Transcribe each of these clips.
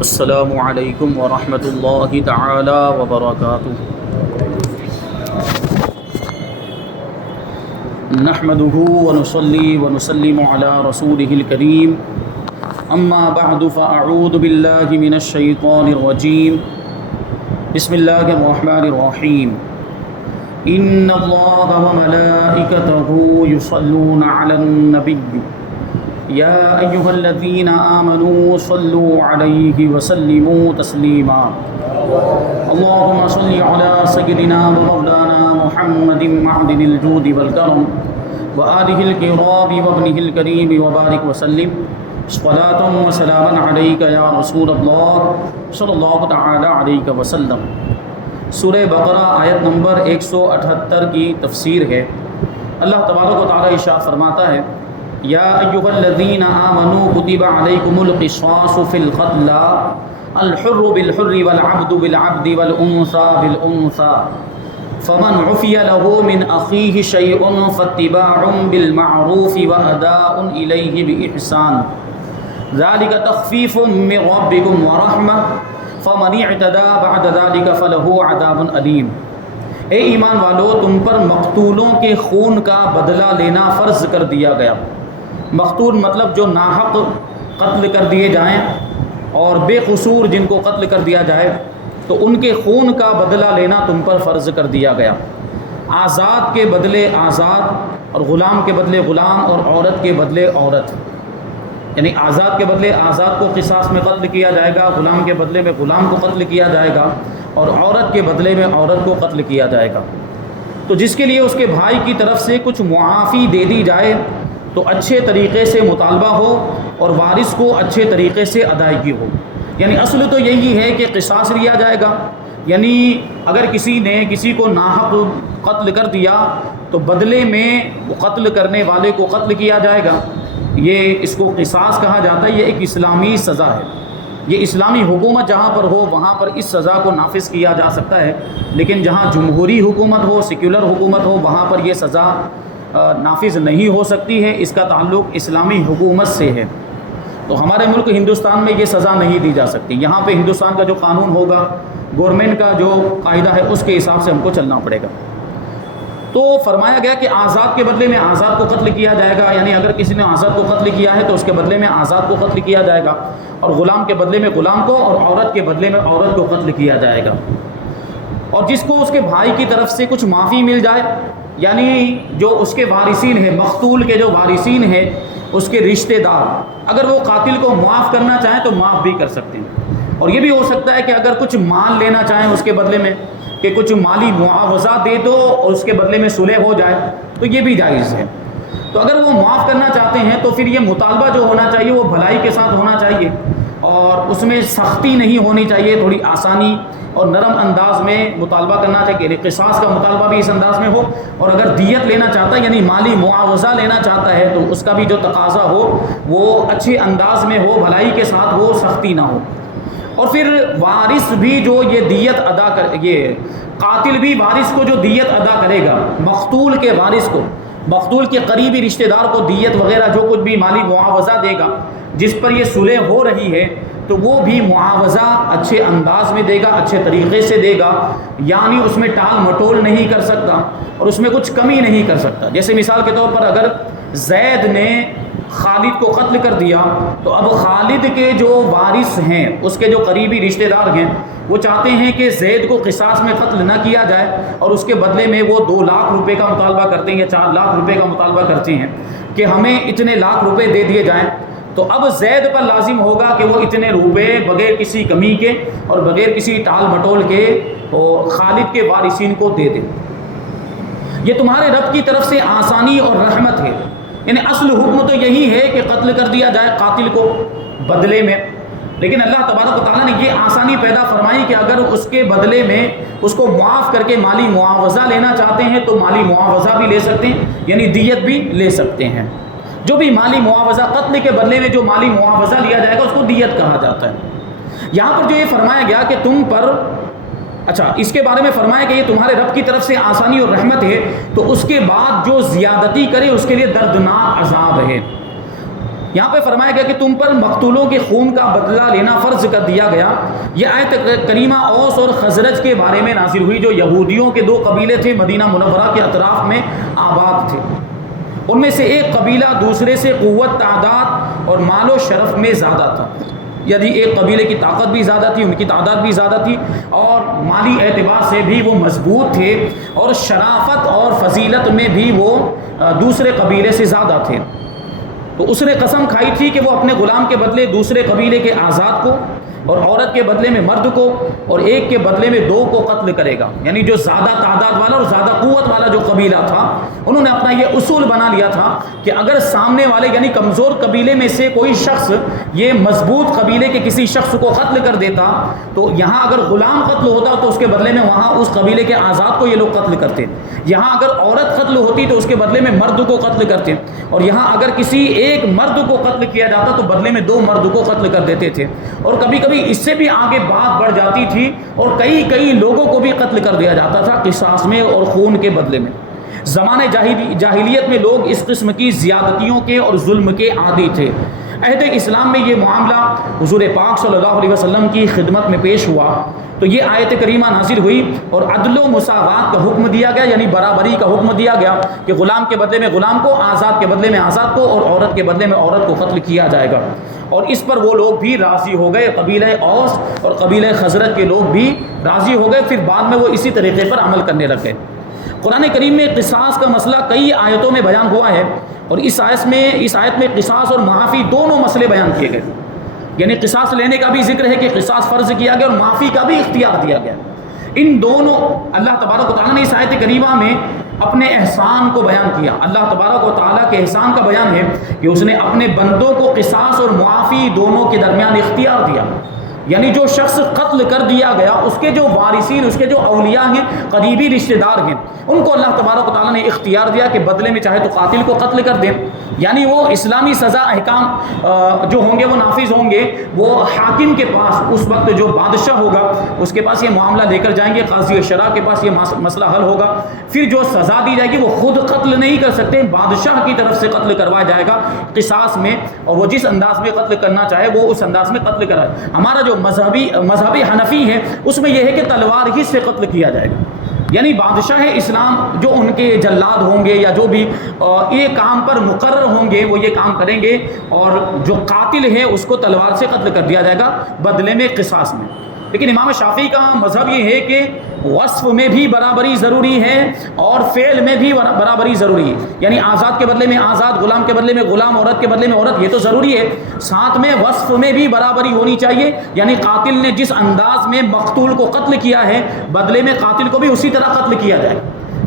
السلام علیکم ورحمۃ اللہ تعالی وبرکاتہ۔ نحمده ونصلي ونسلم على رسوله الكريم، اما بعد فاعوذ باللہ من الشیطان الرجیم، بسم اللہ الرحمن الرحیم۔ ان اللہ وملائکته یصلون علی النبی یا ایہا الذین آمنوا صلوا علیہ وسلموا تسلیما۔ اللہم صل علی سیدنا ومولانا محمد معدن الجود والکرم وآلہ الکرام وابنہ الکریم وبارک وسلم صلاۃ وسلاما علیک یا رسول اللہ صلی اللہ تعالی علیہ وسلم۔ سورہ بقرہ آیت نمبر 178 کی تفسیر ہے۔ اللہ تبارک و تعالی ارشاد فرماتا ہے، یا ایھا الذین آمنوا کتب علیکم القصاص فی القتلی الحر بالحر والعبد بالعبد والانثى بالانثى فمن عفی له من اخیہ شیء فاتباع بالمعروف واداء الیہ باحسان ذلک تخفیف من ربکم ورحمہ فمن اعتدی بعد ذلک فلہ عذاب علیم۔ اے ایمان والو، تم پر مقتولوں کے خون کا بدلہ لینا فرض کر دیا گیا۔ مقتول مطلب جو ناحق قتل کر دیے جائیں اور بے قصور جن کو قتل کر دیا جائے، تو ان کے خون کا بدلہ لینا تم پر فرض کر دیا گیا۔ آزاد کے بدلے آزاد، اور غلام کے بدلے غلام، اور عورت کے بدلے عورت، یعنی آزاد کے بدلے آزاد کو قصاص میں قتل کیا جائے گا، غلام کے بدلے میں غلام کو قتل کیا جائے گا، اور عورت کے بدلے میں عورت کو قتل کیا جائے گا۔ تو جس کے لیے اس کے بھائی کی طرف سے کچھ معافی دے دی جائے تو اچھے طریقے سے مطالبہ ہو اور وارث کو اچھے طریقے سے ادائیگی ہو۔ یعنی اصل تو یہی ہے کہ قصاص لیا جائے گا، یعنی اگر کسی نے کسی کو ناحق قتل کر دیا تو بدلے میں قتل کرنے والے کو قتل کیا جائے گا۔ یہ اس کو قصاص کہا جاتا ہے۔ یہ ایک اسلامی سزا ہے۔ یہ اسلامی حکومت جہاں پر ہو وہاں پر اس سزا کو نافذ کیا جا سکتا ہے، لیکن جہاں جمہوری حکومت ہو، سیکولر حکومت ہو، وہاں پر یہ سزا نافذ نہیں ہو سکتی ہے۔ اس کا تعلق اسلامی حکومت سے ہے۔ تو ہمارے ملک ہندوستان میں یہ سزا نہیں دی جا سکتی۔ یہاں پہ ہندوستان کا جو قانون ہوگا، گورنمنٹ کا جو قاعدہ ہے، اس کے حساب سے ہم کو چلنا پڑے گا۔ تو فرمایا گیا کہ آزاد کے بدلے میں آزاد کو قتل کیا جائے گا، یعنی اگر کسی نے آزاد کو قتل کیا ہے تو اس کے بدلے میں آزاد کو قتل کیا جائے گا، اور غلام کے بدلے میں غلام کو، اور عورت کے بدلے میں عورت کو قتل کیا جائے گا۔ اور جس کو اس کے بھائی کی طرف سے کچھ معافی مل جائے، یعنی جو اس کے وارثین ہیں، مقتول کے جو وارثین ہیں، اس کے رشتہ دار، اگر وہ قاتل کو معاف کرنا چاہیں تو معاف بھی کر سکتے ہیں۔ اور یہ بھی ہو سکتا ہے کہ اگر کچھ مال لینا چاہیں اس کے بدلے میں، کہ کچھ مالی معاوضہ دے دو اور اس کے بدلے میں صلح ہو جائے، تو یہ بھی جائز ہے۔ تو اگر وہ معاف کرنا چاہتے ہیں تو پھر یہ مطالبہ جو ہونا چاہیے وہ بھلائی کے ساتھ ہونا چاہیے، اور اس میں سختی نہیں ہونی چاہیے، تھوڑی آسانی اور نرم انداز میں مطالبہ کرنا چاہیے۔ قصاص کا مطالبہ بھی اس انداز میں ہو، اور اگر دیت لینا چاہتا ہے یعنی مالی معاوضہ لینا چاہتا ہے تو اس کا بھی جو تقاضا ہو وہ اچھے انداز میں ہو، بھلائی کے ساتھ ہو، سختی نہ ہو۔ اور پھر وارث بھی جو یہ دیت ادا یہ قاتل بھی وارث کو جو دیت ادا کرے گا، مقتول کے وارث کو، مقتول کے قریبی رشتہ دار کو دیت وغیرہ جو کچھ بھی مالی معاوضہ دے گا، جس پر یہ صلح ہو رہی ہے، تو وہ بھی معاوضہ اچھے انداز میں دے گا، اچھے طریقے سے دے گا، یعنی اس میں ٹال مٹول نہیں کر سکتا اور اس میں کچھ کمی نہیں کر سکتا۔ جیسے مثال کے طور پر اگر زید نے خالد کو قتل کر دیا تو اب خالد کے جو وارث ہیں، اس کے جو قریبی رشتہ دار ہیں، وہ چاہتے ہیں کہ زید کو قصاص میں قتل نہ کیا جائے، اور اس کے بدلے میں وہ 2 لاکھ روپے کا مطالبہ کرتے ہیں یا 4 لاکھ روپے کا مطالبہ کرتے ہیں کہ ہمیں اتنے لاکھ روپے دے دیے جائیں۔ تو اب زید پر لازم ہوگا کہ وہ اتنے روپے بغیر کسی کمی کے اور بغیر کسی ٹال مٹول کے خالد کے وارثین کو دے دیں۔ یہ تمہارے رب کی طرف سے آسانی اور رحمت ہے۔ یعنی اصل حکم تو یہی ہے کہ قتل کر دیا جائے قاتل کو بدلے میں، لیکن اللہ تبارک و تعالیٰ نے یہ آسانی پیدا فرمائی کہ اگر اس کے بدلے میں اس کو معاف کر کے مالی معاوضہ لینا چاہتے ہیں تو مالی معاوضہ بھی لے سکتے ہیں، یعنی دیت بھی لے سکتے ہیں۔ جو بھی مالی معاوضہ، قتل کے بدلے میں جو مالی معاوضہ لیا جائے گا اس کو دیت کہا جاتا ہے۔ یہاں پر جو یہ فرمایا گیا کہ تم پر، اچھا اس کے بارے میں فرمایا کہ یہ تمہارے رب کی طرف سے آسانی اور رحمت ہے، تو اس کے بعد جو زیادتی کرے اس کے لیے دردناک عذاب ہے۔ یہاں پہ فرمایا گیا کہ تم پر مقتولوں کے خون کا بدلہ لینا فرض کر دیا گیا۔ یہ آیت کریمہ اوس اور خزرج کے بارے میں نازل ہوئی، جو یہودیوں کے 2 قبیلے تھے، مدینہ منورہ کے اطراف میں آباد تھے۔ ان میں سے ایک قبیلہ دوسرے سے قوت، تعداد اور مال و شرف میں زیادہ تھا، یعنی ایک قبیلے کی طاقت بھی زیادہ تھی، ان کی تعداد بھی زیادہ تھی، اور مالی اعتبار سے بھی وہ مضبوط تھے، اور شرافت اور فضیلت میں بھی وہ دوسرے قبیلے سے زیادہ تھے۔ تو اس نے قسم کھائی تھی کہ وہ اپنے غلام کے بدلے دوسرے قبیلے کے آزاد کو، اور عورت کے بدلے میں مرد کو، اور ایک کے بدلے میں 2 کو قتل کرے گا۔ یعنی جو زیادہ تعداد والا اور زیادہ قوت والا جو قبیلہ تھا، انہوں نے اپنا یہ اصول بنا لیا تھا کہ اگر سامنے والے یعنی کمزور قبیلے میں سے کوئی شخص یہ مضبوط قبیلے کے کسی شخص کو قتل کر دیتا، تو یہاں اگر غلام قتل ہوتا تو اس کے بدلے میں وہاں اس قبیلے کے آزاد کو یہ لوگ قتل کرتے، یہاں اگر عورت قتل ہوتی تو اس کے بدلے میں مرد کو قتل کرتے، اور یہاں اگر کسی ایک مرد کو قتل کیا جاتا تو بدلے میں 2 مرد کو قتل کر دیتے تھے، اور کبھی کبھی اس سے بھی آگے بات بڑھ جاتی تھی اور کئی لوگوں کو بھی قتل کر دیا جاتا تھا قصاص میں اور خون کے بدلے میں۔ زمانے جاہلیت میں لوگ اس قسم کی زیادتیوں کے اور ظلم کے عادی تھے۔ عہد اسلام میں یہ معاملہ حضور پاک صلی اللہ علیہ وسلم کی خدمت میں پیش ہوا تو یہ آیت کریمہ نازل ہوئی اور عدل و مساوات کا حکم دیا گیا، یعنی برابری کا حکم دیا گیا کہ غلام کے بدلے میں غلام کو، آزاد کے بدلے میں آزاد کو، اور عورت کے بدلے میں عورت کو قتل کیا جائے گا۔ اور اس پر وہ لوگ بھی راضی ہو گئے، قبیلہ اوس اور قبیلہ خزرج کے لوگ بھی راضی ہو گئے، پھر بعد میں وہ اسی طریقے پر عمل کرنے لگ گئے۔ قرآن کریم میں قصاص کا مسئلہ کئی آیتوں میں بیان ہوا ہے، اور اس آیت میں قصاص اور معافی دونوں مسئلے بیان کیے گئے، یعنی قصاص لینے کا بھی ذکر ہے کہ قصاص فرض کیا گیا، اور معافی کا بھی اختیار دیا گیا۔ ان دونوں اللہ تبارک و تعالیٰ نے اس آیت کریمہ میں اپنے احسان کو بیان کیا۔ اللہ تبارک و تعالیٰ کے احسان کا بیان ہے کہ اس نے اپنے بندوں کو قصاص اور معافی دونوں کے درمیان اختیار دیا، یعنی جو شخص قتل کر دیا گیا اس کے جو وارثین، اس کے جو اولیاء ہیں، قریبی رشتہ دار ہیں، ان کو اللہ تبارک و تعالیٰ نے اختیار دیا کہ بدلے میں چاہے تو قاتل کو قتل کر دیں، یعنی وہ اسلامی سزا احکام جو ہوں گے وہ نافذ ہوں گے، وہ حاکم کے پاس اس وقت جو بادشاہ ہوگا اس کے پاس یہ معاملہ لے کر جائیں گے، قاضی شرع کے پاس یہ مسئلہ حل ہوگا، پھر جو سزا دی جائے گی وہ خود قتل نہیں کر سکتے، بادشاہ کی طرف سے قتل کروایا جائے گا قصاص میں، اور وہ جس انداز میں قتل کرنا چاہے وہ اس انداز میں قتل کرائے۔ ہمارا جو مذہبی حنفی ہے اس میں یہ ہے کہ تلوار ہی سے قتل کیا جائے گا، یعنی بادشاہ اسلام جو ان کے جلاد ہوں گے یا جو بھی یہ کام پر مقرر ہوں گے وہ یہ کام کریں گے، اور جو قاتل ہے اس کو تلوار سے قتل کر دیا جائے گا بدلے میں قصاص میں۔ لیکن امام شافعی کا مذہب یہ ہے کہ وصف میں بھی برابری ضروری ہے اور فعل میں بھی برابری ضروری ہے، یعنی آزاد کے بدلے میں آزاد، غلام کے بدلے میں غلام، عورت کے بدلے میں عورت، یہ تو ضروری ہے، ساتھ میں وصف میں بھی برابری ہونی چاہیے، یعنی قاتل نے جس انداز میں مقتول کو قتل کیا ہے بدلے میں قاتل کو بھی اسی طرح قتل کیا جائے۔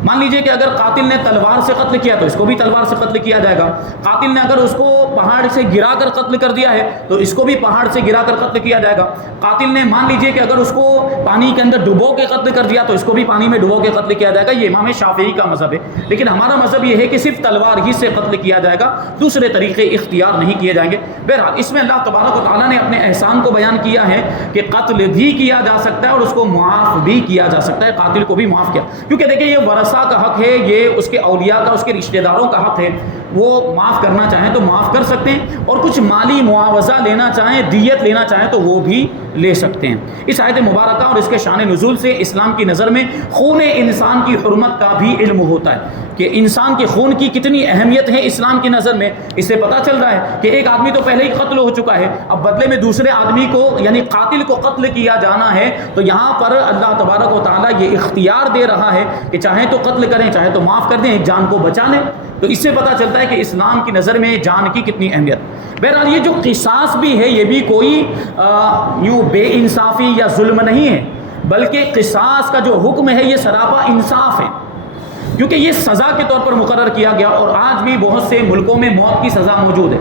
مان لیجئے کہ اگر قاتل نے تلوار سے قتل کیا تو اس کو بھی تلوار سے قتل کیا جائے گا، قاتل نے اگر اس کو پہاڑ سے گرا کر قتل کر دیا ہے تو اس کو بھی پہاڑ سے گرا کر قتل کیا جائے گا، قاتل نے مان لیجئے کہ اگر اس کو پانی کے اندر ڈبو کے قتل کر دیا تو اس کو بھی پانی میں ڈبو کے قتل کیا جائے گا۔ یہ امام شافعی کا مذہب ہے، لیکن ہمارا مذہب یہ ہے کہ صرف تلوار ہی سے قتل کیا جائے گا، دوسرے طریقے اختیار نہیں کیے جائیں گے۔ بہرحال اس میں اللہ تبارک و تعالیٰ نے اپنے احسان کو بیان کیا ہے کہ قتل بھی کیا جا سکتا ہے اور اس کو معاف بھی کیا جا سکتا ہے، قاتل کو بھی معاف کیا، کیونکہ دیکھیں یہ ورثہ کا حق ہے، یہ اس کے اولیاء کا، اس کے رشتہ داروں کا حق ہے، وہ معاف کرنا چاہیں تو معاف کر سکتے ہیں، اور کچھ مالی معاوضہ لینا چاہیں، دیت لینا چاہیں تو وہ بھی لے سکتے ہیں۔ اس آیت مبارکہ اور اس کے شان نزول سے اسلام کی نظر میں خون انسان کی حرمت کا بھی علم ہوتا ہے کہ انسان کے خون کی کتنی اہمیت ہے اسلام کی نظر میں۔ اس سے پتہ چل رہا ہے کہ ایک آدمی تو پہلے ہی قتل ہو چکا ہے، اب بدلے میں دوسرے آدمی کو یعنی قاتل کو قتل کیا جانا ہے، تو یہاں پر اللہ تبارک و تعالیٰ یہ اختیار دے رہا ہے کہ چاہیں تو قتل کریں چاہے تو معاف کر دیں، ایک جان کو بچا لیں۔ تو اس سے پتہ چلتا ہے کہ اسلام کی نظر میں جان کی کتنی اہمیت۔ بہرحال یہ جو قصاص بھی ہے یہ بھی کوئی یوں بے انصافی یا ظلم نہیں ہے، بلکہ قصاص کا جو حکم ہے یہ سراپا انصاف ہے، کیونکہ یہ سزا کے طور پر مقرر کیا گیا، اور آج بھی بہت سے ملکوں میں موت کی سزا موجود ہے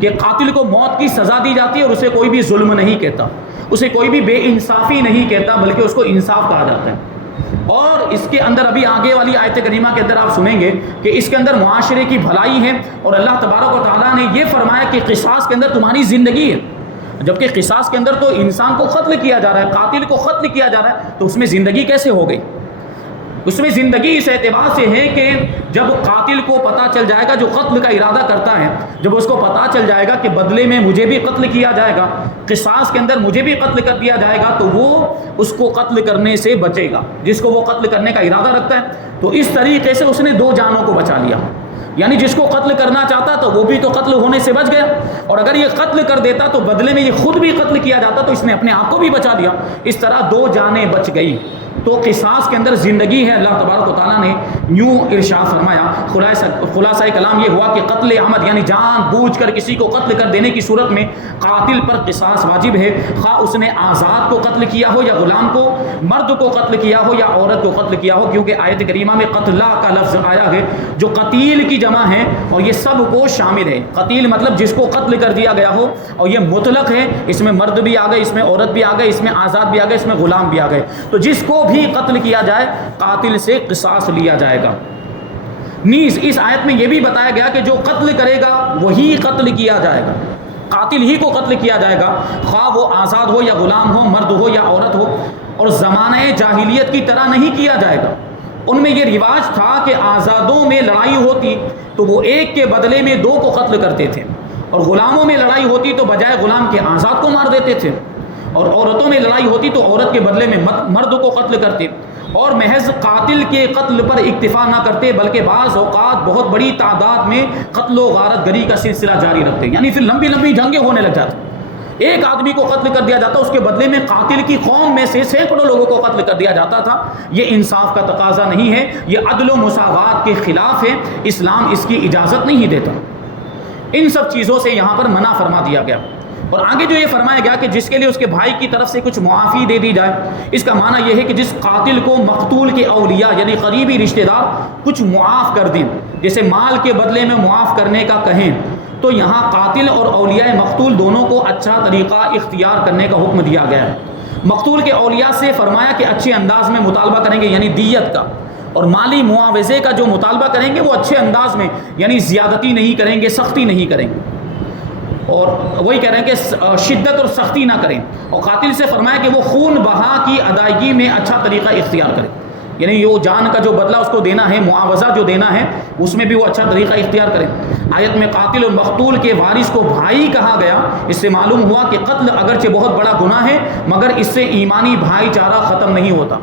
کہ قاتل کو موت کی سزا دی جاتی ہے اور اسے کوئی بھی ظلم نہیں کہتا، اسے کوئی بھی بے انصافی نہیں کہتا، بلکہ اس کو انصاف کہا جاتا ہے۔ اور اس کے اندر ابھی آگے والی آیت کریمہ کے اندر آپ سنیں گے کہ اس کے اندر معاشرے کی بھلائی ہے، اور اللہ تبارک و تعالیٰ نے یہ فرمایا کہ قصاص کے اندر تمہاری زندگی ہے، جبکہ قصاص کے اندر تو انسان کو قتل کیا جا رہا ہے، قاتل کو قتل کیا جا رہا ہے، تو اس میں زندگی کیسے ہو گئی؟ اس میں زندگی اس اعتبار سے ہے کہ جب قاتل کو پتہ چل جائے گا، جو قتل کا ارادہ کرتا ہے، جب اس کو پتہ چل جائے گا کہ بدلے میں مجھے بھی قتل کیا جائے گا، قصاص کے اندر مجھے بھی قتل کر دیا جائے گا، تو وہ اس کو قتل کرنے سے بچے گا، جس کو وہ قتل کرنے کا ارادہ رکھتا ہے۔ تو اس طریقے سے اس نے 2 جانوں کو بچا لیا، یعنی جس کو قتل کرنا چاہتا تو وہ بھی تو قتل ہونے سے بچ گیا، اور اگر یہ قتل کر دیتا تو بدلے میں یہ خود بھی قتل کیا جاتا، تو اس نے اپنے آپ کو بھی بچا لیا۔ اس طرح 2 جانیں بچ گئی۔ تو قصاص کے اندر زندگی ہے۔ اللہ تبارک و تعالیٰ نے یوں ارشاد فرمایا، خلاصہ کلام یہ ہوا کہ قتل عمد یعنی جان بوجھ کر کسی کو قتل کر دینے کی صورت میں قاتل پر قصاص واجب ہے، خواہ اس نے آزاد کو قتل کیا ہو یا غلام کو، مرد کو قتل کیا ہو یا عورت کو قتل کیا ہو، کیونکہ آیت کریمہ میں قتلہ کا لفظ آیا ہے جو قتیل کی جمع ہے اور یہ سب کو شامل ہے۔ قتیل مطلب جس کو قتل کر دیا گیا ہو، اور یہ مطلق ہے، اس میں مرد بھی آ گئے، اس میں عورت بھی آ گئے، اس میں آزاد بھی آ گئے، اس میں غلام بھی آ گئے۔ تو جس کو بھی قتل کیا جائے قاتل سے قصاص لیا جائے گا۔ نیز اس آیت میں یہ بھی بتایا گیا کہ جو قتل کرے گا وہی قتل کیا جائے گا، قاتل ہی کو قتل کیا جائے گا، خواہ وہ آزاد ہو یا غلام ہو، مرد ہو یا عورت ہو، اور زمانہ جاہلیت کی طرح نہیں کیا جائے گا۔ ان میں یہ رواج تھا کہ آزادوں میں لڑائی ہوتی تو وہ ایک کے بدلے میں 2 کو قتل کرتے تھے، اور غلاموں میں لڑائی ہوتی تو بجائے غلام کے آزاد کو مار دیتے تھے، اور عورتوں میں لڑائی ہوتی تو عورت کے بدلے میں مرد کو قتل کرتے، اور محض قاتل کے قتل پر اکتفا نہ کرتے بلکہ بعض اوقات بہت بڑی تعداد میں قتل و غارت گری کا سلسلہ جاری رکھتے، یعنی پھر لمبی لمبی جنگیں ہونے لگ جاتی۔ ایک آدمی کو قتل کر دیا جاتا، اس کے بدلے میں قاتل کی قوم میں سے سینکڑوں لوگوں کو قتل کر دیا جاتا تھا۔ یہ انصاف کا تقاضا نہیں ہے، یہ عدل و مساوات کے خلاف ہے، اسلام اس کی اجازت نہیں دیتا۔ ان سب چیزوں سے یہاں پر منع فرما دیا گیا، اور آگے جو یہ فرمایا گیا کہ جس کے لیے اس کے بھائی کی طرف سے کچھ معافی دے دی جائے، اس کا معنی یہ ہے کہ جس قاتل کو مقتول کے اولیاء یعنی قریبی رشتہ دار کچھ معاف کر دیں، جیسے مال کے بدلے میں معاف کرنے کا کہیں، تو یہاں قاتل اور اولیاء مقتول دونوں کو اچھا طریقہ اختیار کرنے کا حکم دیا گیا ہے۔ مقتول کے اولیاء سے فرمایا کہ اچھے انداز میں مطالبہ کریں گے، یعنی دیت کا اور مالی معاوضے کا جو مطالبہ کریں گے وہ اچھے انداز میں، یعنی زیادتی نہیں کریں گے، سختی نہیں کریں گے، اور وہی کہہ رہے ہیں کہ شدت اور سختی نہ کریں۔ اور قاتل سے فرمایا کہ وہ خون بہا کی ادائیگی میں اچھا طریقہ اختیار کرے، یعنی یہ جان کا جو بدلہ اس کو دینا ہے، معاوضہ جو دینا ہے، اس میں بھی وہ اچھا طریقہ اختیار کرے۔ آیت میں قاتل اور مقتول کے وارث کو بھائی کہا گیا، اس سے معلوم ہوا کہ قتل اگرچہ بہت بڑا گناہ ہے مگر اس سے ایمانی بھائی چارہ ختم نہیں ہوتا،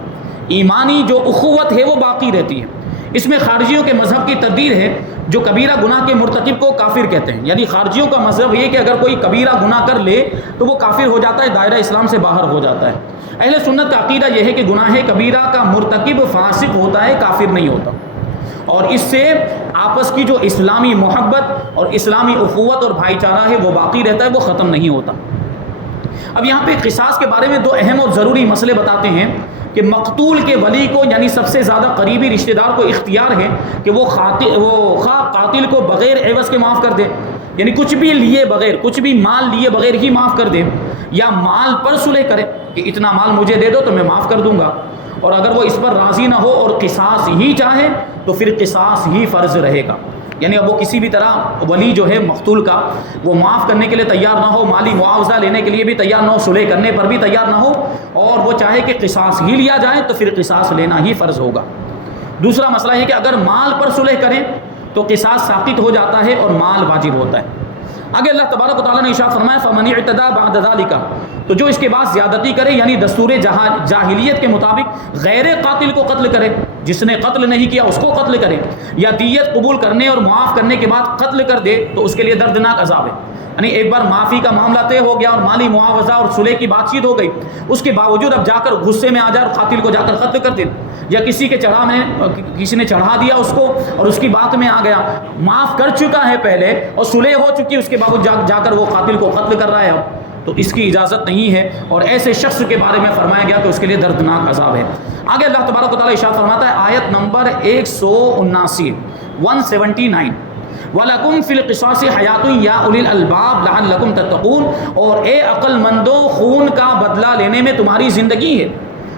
ایمانی جو اخوت ہے وہ باقی رہتی ہے۔ اس میں خارجیوں کے مذہب کی تردید ہے جو کبیرہ گناہ کے مرتکب کو کافر کہتے ہیں، یعنی خارجیوں کا مذہب یہ کہ اگر کوئی کبیرہ گناہ کر لے تو وہ کافر ہو جاتا ہے، دائرہ اسلام سے باہر ہو جاتا ہے۔ اہل سنت کا عقیدہ یہ ہے کہ گناہ کبیرہ کا مرتکب فاسق ہوتا ہے، کافر نہیں ہوتا، اور اس سے آپس کی جو اسلامی محبت اور اسلامی اخوت اور بھائی چارہ ہے وہ باقی رہتا ہے، وہ ختم نہیں ہوتا۔ اب یہاں پہ قصاص کے بارے میں 2 اہم اور ضروری مسئلے بتاتے ہیں کہ مقتول کے ولی کو یعنی سب سے زیادہ قریبی رشتہ دار کو اختیار ہے کہ وہ قاتل کو بغیر عوض کے معاف کر دے، یعنی کچھ بھی لیے بغیر، کچھ بھی مال لیے بغیر ہی معاف کر دے، یا مال پر صلح کرے کہ اتنا مال مجھے دے دو تو میں معاف کر دوں گا، اور اگر وہ اس پر راضی نہ ہو اور قصاص ہی چاہے تو پھر قصاص ہی فرض رہے گا، یعنی اب وہ کسی بھی طرح ولی جو ہے مقتول کا وہ معاف کرنے کے لیے تیار نہ ہو، مالی معاوضہ لینے کے لیے بھی تیار نہ ہو، صلح کرنے پر بھی تیار نہ ہو، اور وہ چاہے کہ قصاص ہی لیا جائے تو پھر قصاص لینا ہی فرض ہوگا۔ دوسرا مسئلہ ہے کہ اگر مال پر صلح کریں تو قصاص ساقط ہو جاتا ہے اور مال واجب ہوتا ہے۔ آگے اللہ تبارک و تعالیٰ نے ارشاد فرمایا فمن اعتدى بعد ذلك، تو جو اس کے بعد زیادتی کرے یعنی دستور جاہلیت کے مطابق غیر قاتل کو قتل کرے، جس نے قتل نہیں کیا اس کو قتل کرے، یا دیت قبول کرنے اور معاف کرنے کے بعد قتل کر دے تو اس کے لیے دردناک عذاب ہے۔ یعنی ایک بار معافی کا معاملہ طے ہو گیا اور مالی معاوضہ اور صلح کی بات چیت ہو گئی، اس کے باوجود اب جا کر غصے میں آ جائے اور قاتل کو جا کر قتل کر دے، یا کسی نے چڑھا دیا اس کو اور اس کی بات میں آ گیا، معاف کر چکا ہے پہلے اور صلح ہو چکی، اس کے باوجود جا کر وہ قاتل کو قتل کر رہا ہے، تو اس کی اجازت نہیں ہے، اور ایسے شخص کے بارے میں فرمایا گیا کہ اس کے لیے دردناک عذاب ہے۔ آگے اللہ تبارک و تعالیٰ ارشاد فرماتا ہے آیت نمبر 179 179 وَلَكُمْ فِي الْقِصَاصِ حَيَاتٌ يَا أُولِي الْأَلْبَابِ لَعَلَّكُمْ تَتَّقُونَ، اور اے عقل مندو خون کا بدلہ لینے میں تمہاری زندگی ہے،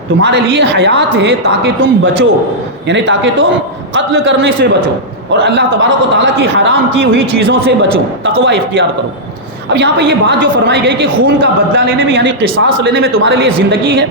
تمہارے لیے حیات ہے تاکہ تم بچو، یعنی تاکہ تم قتل کرنے سے بچو اور اللہ تبارک و تعالیٰ کی حرام کی ہوئی چیزوں سے بچو، تقوی اختیار کرو۔ اب یہاں پہ یہ بات جو فرمائی گئی کہ خون کا بدلہ لینے میں یعنی قصاص لینے میں تمہارے لیے زندگی ہے،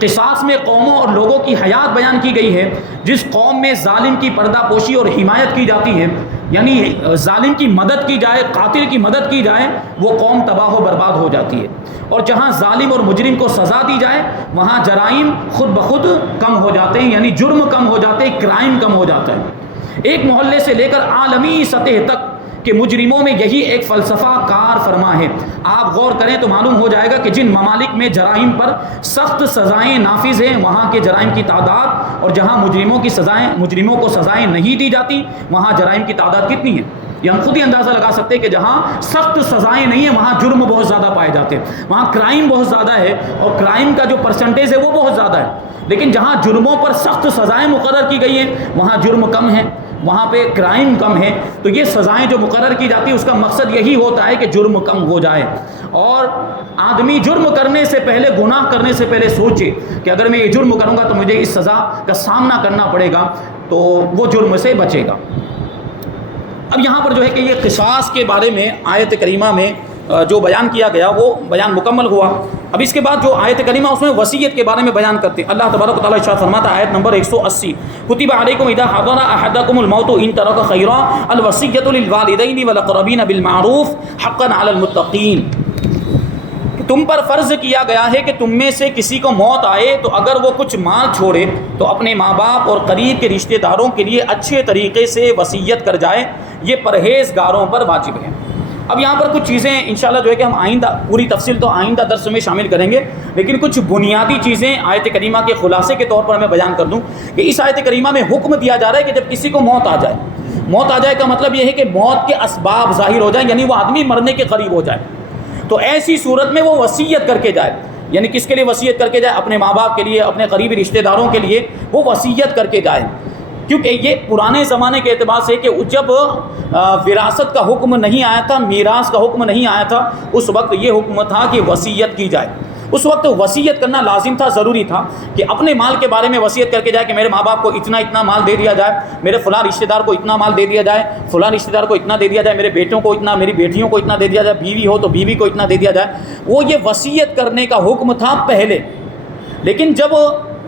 قصاص میں قوموں اور لوگوں کی حیات بیان کی گئی ہے. جس قوم میں ظالم کی پردہ پوشی اور حمایت کی جاتی ہے، یعنی ظالم کی مدد کی جائے، قاتل کی مدد کی جائے، وہ قوم تباہ و برباد ہو جاتی ہے. اور جہاں ظالم اور مجرم کو سزا دی جائے وہاں جرائم خود بخود کم ہو جاتے ہیں، یعنی جرم کم ہو جاتے ہیں، کرائم کم ہو جاتا ہے. ایک محلے سے لے کر عالمی سطح تک کہ مجرموں میں یہی ایک فلسفہ کار فرما ہے. آپ غور کریں تو معلوم ہو جائے گا کہ جن ممالک میں جرائم پر سخت سزائیں نافذ ہیں وہاں کے جرائم کی تعداد، اور جہاں مجرموں کو سزائیں نہیں دی جاتی وہاں جرائم کی تعداد کتنی ہے. یہ ہم خود ہی اندازہ لگا سکتے ہیں کہ جہاں سخت سزائیں نہیں ہیں وہاں جرم بہت زیادہ پائے جاتے ہیں، وہاں کرائم بہت زیادہ ہے، اور کرائم کا جو پرسنٹیج ہے وہ بہت زیادہ ہے. لیکن جہاں جرموں پر سخت سزائیں مقرر کی گئی ہیں وہاں جرم کم ہے، وہاں پہ کرائم کم ہے. تو یہ سزائیں جو مقرر کی جاتی ہیں اس کا مقصد یہی ہوتا ہے کہ جرم کم ہو جائے. اور آدمی جرم کرنے سے پہلے، گناہ کرنے سے پہلے سوچے کہ اگر میں یہ جرم کروں گا تو مجھے اس سزا کا سامنا کرنا پڑے گا، تو وہ جرم سے بچے گا. اب یہاں پر جو ہے کہ یہ قصاص کے بارے میں آیت کریمہ میں جو بیان کیا گیا وہ بیان مکمل ہوا. اب اس کے بعد جو آیت کریمہ اس میں وصیت کے بارے میں بیان کرتے ہیں. اللہ تبارک و تعالیٰ ارشاد فرماتا ہے آیت نمبر 180، کتب علیکم اذا حضر احدکم الموت ان ترک خیرا الوصیۃ للوالدین والاقربین بالمعروف حقا علی المتقین. تم پر فرض کیا گیا ہے کہ تم میں سے کسی کو موت آئے تو اگر وہ کچھ مال چھوڑے تو اپنے ماں باپ اور قریب کے رشتہ داروں کے لیے اچھے طریقے سے وصیت کر جائے، یہ پرہیزگاروں پر واجب ہے. اب یہاں پر کچھ چیزیں انشاءاللہ جو ہے کہ ہم آئندہ پوری تفصیل تو آئندہ درس میں شامل کریں گے، لیکن کچھ بنیادی چیزیں آیت کریمہ کے خلاصے کے طور پر میں بیان کر دوں کہ اس آیت کریمہ میں حکم دیا جا رہا ہے کہ جب کسی کو موت آ جائے، موت آ جائے کا مطلب یہ ہے کہ موت کے اسباب ظاہر ہو جائیں، یعنی وہ آدمی مرنے کے قریب ہو جائے، تو ایسی صورت میں وہ وصیت کر کے جائے. یعنی کس کے لیے وصیت کر کے جائے؟ اپنے ماں باپ کے لیے، اپنے قریبی رشتہ داروں کے لیے وہ وصیت کر کے جائے. کیونکہ یہ پرانے زمانے کے اعتبار سے کہ جب وراثت کا حکم نہیں آیا تھا، میراث کا حکم نہیں آیا تھا، اس وقت یہ حکم تھا کہ وصیت کی جائے. اس وقت وصیت کرنا لازم تھا، ضروری تھا کہ اپنے مال کے بارے میں وصیت کر کے جائے کہ میرے ماں باپ کو اتنا اتنا مال دے دیا جائے، میرے فلاں رشتہ دار کو اتنا مال دے دیا جائے، فلاں رشتہ دار کو اتنا دے دیا جائے، میرے بیٹوں کو اتنا، میری بیٹیوں کو اتنا دے دیا جائے، بیوی ہو تو بیوی کو اتنا دے دیا جائے. وہ یہ وصیت کرنے کا حکم تھا پہلے. لیکن جب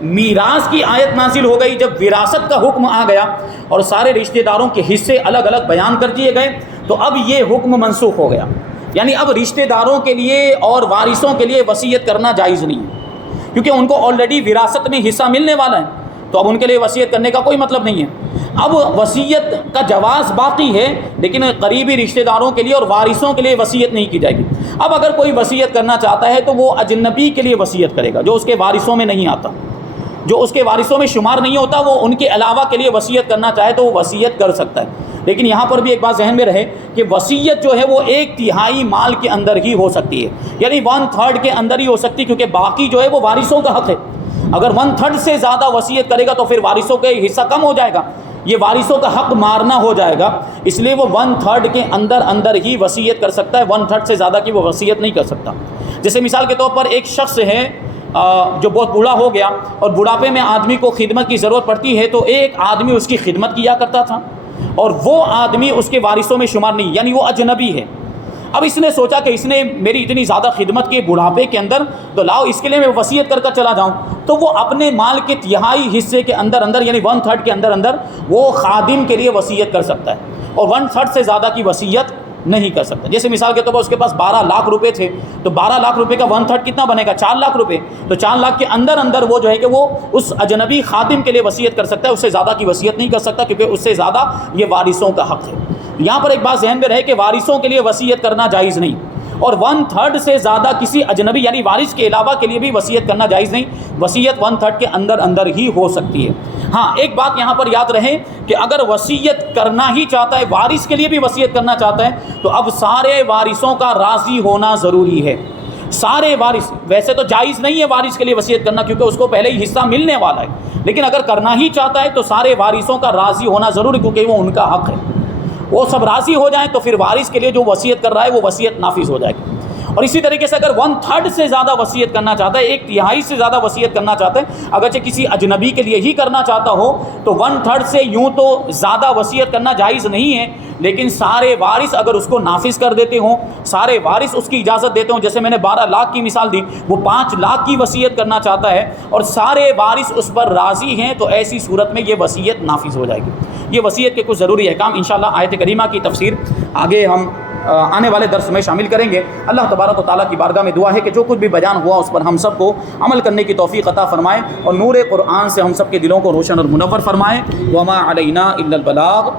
میراث کی آیت نازل ہو گئی، جب وراثت کا حکم آ گیا اور سارے رشتہ داروں کے حصے الگ الگ بیان کر دیے گئے، تو اب یہ حکم منسوخ ہو گیا. یعنی اب رشتہ داروں کے لیے اور وارثوں کے لیے وصیت کرنا جائز نہیں ہے، کیونکہ ان کو آلریڈی وراثت میں حصہ ملنے والا ہے، تو اب ان کے لیے وصیت کرنے کا کوئی مطلب نہیں ہے. اب وصیت کا جواز باقی ہے، لیکن قریبی رشتہ داروں کے لیے اور وارثوں کے لیے وصیت نہیں کی جائے گی. اب اگر کوئی وصیت کرنا چاہتا ہے تو وہ اجنبی کے لیے وصیت کرے گا، جو اس کے وارثوں میں نہیں آتا، جو اس کے وارثوں میں شمار نہیں ہوتا، وہ ان کے علاوہ کے لیے وصیت کرنا چاہے تو وہ وصیت کر سکتا ہے. لیکن یہاں پر بھی ایک بات ذہن میں رہے کہ وصیت جو ہے وہ 1/3 مال کے اندر ہی ہو سکتی ہے، یعنی 1/3 کے اندر ہی ہو سکتی ہے، کیونکہ باقی جو ہے وہ وارثوں کا حق ہے. اگر 1/3 سے زیادہ وصیت کرے گا تو پھر وارثوں کا حصہ کم ہو جائے گا، یہ وارثوں کا حق مارنا ہو جائے گا. اس لیے وہ 1/3 کے اندر ہی وصیت کر سکتا ہے، 1/3 سے زیادہ کی وہ وصیت نہیں کر سکتا. جیسے مثال کے طور پر ایک شخص ہے جو بہت بوڑھا ہو گیا اور بڑھاپے میں آدمی کو خدمت کی ضرورت پڑتی ہے، تو ایک آدمی اس کی خدمت کیا کرتا تھا اور وہ آدمی اس کے وارثوں میں شمار نہیں، یعنی وہ اجنبی ہے. اب اس نے سوچا کہ اس نے میری اتنی زیادہ خدمت کی بڑھاپے کے اندر، تو لاؤ اس کے لیے میں وصیت کر چلا جاؤں. تو وہ اپنے مال کے 1/3 حصے کے اندر یعنی 1/3 کے اندر وہ خادم کے لیے وصیت کر سکتا ہے، اور 1/3 سے زیادہ کی وصیت نہیں کر سکتا. جیسے مثال کے طور پر اس کے پاس 12 لاکھ روپے تھے، تو 12 لاکھ روپے کا 1/3 کتنا بنے گا؟ 4 لاکھ روپے. تو 4 لاکھ کے اندر وہ جو ہے کہ وہ اس اجنبی خادم کے لیے وصیت کر سکتا ہے، اس سے زیادہ کی وصیت نہیں کر سکتا، کیونکہ اس سے زیادہ یہ وارثوں کا حق ہے. یہاں پر ایک بات ذہن میں رہے کہ وارثوں کے لیے وصیت کرنا جائز نہیں، اور 1/3 سے زیادہ کسی اجنبی یعنی وارث کے علاوہ کے لیے بھی وصیت کرنا جائز نہیں. وصیت 1/3 کے اندر ہی ہو سکتی ہے. ہاں ایک بات یہاں پر یاد رہے کہ اگر وصیت کرنا ہی چاہتا ہے، وارث کے لیے بھی وصیت کرنا چاہتا ہے، تو اب سارے وارثوں کا راضی ہونا ضروری ہے. سارے وارث، ویسے تو جائز نہیں ہے وارث کے لیے وصیت کرنا کیونکہ اس کو پہلے ہی حصہ ملنے والا ہے، لیکن اگر کرنا ہی چاہتا ہے تو سارے وارثوں کا راضی ہونا ضروری، کیونکہ وہ ان کا حق ہے. وہ سب راضی ہو جائیں تو پھر وارث کے لیے جو وصیت کر رہا ہے وہ وصیت نافذ ہو جائے گی. اور اسی طریقے سے اگر 1/3 سے زیادہ وصیت کرنا چاہتا ہے، 1/3 سے زیادہ وصیت کرنا چاہتا ہے، اگرچہ کسی اجنبی کے لیے ہی کرنا چاہتا ہو تو 1/3 سے یوں تو زیادہ وصیت کرنا جائز نہیں ہے، لیکن سارے وارث اگر اس کو نافذ کر دیتے ہوں، سارے وارث اس کی اجازت دیتے ہوں، جیسے میں نے 12 لاکھ کی مثال دی، وہ 5 لاکھ کی وصیت کرنا چاہتا ہے اور سارے وارث اس پر راضی ہیں، تو ایسی صورت میں یہ وصیت نافذ ہو جائے گی۔ یہ وصیت کے کچھ ضروری احکام انشاءاللہ آیت کریمہ کی تفسیر آگے ہم آنے والے درس میں شامل کریں گے۔ اللہ تبارک و تعالیٰ کی بارگاہ میں دعا ہے کہ جو کچھ بھی بیان ہوا اس پر ہم سب کو عمل کرنے کی توفیق عطا فرمائے اور نور قرآن سے ہم سب کے دلوں کو روشن اور منور فرمائے۔ وما علینا الا البلاغ۔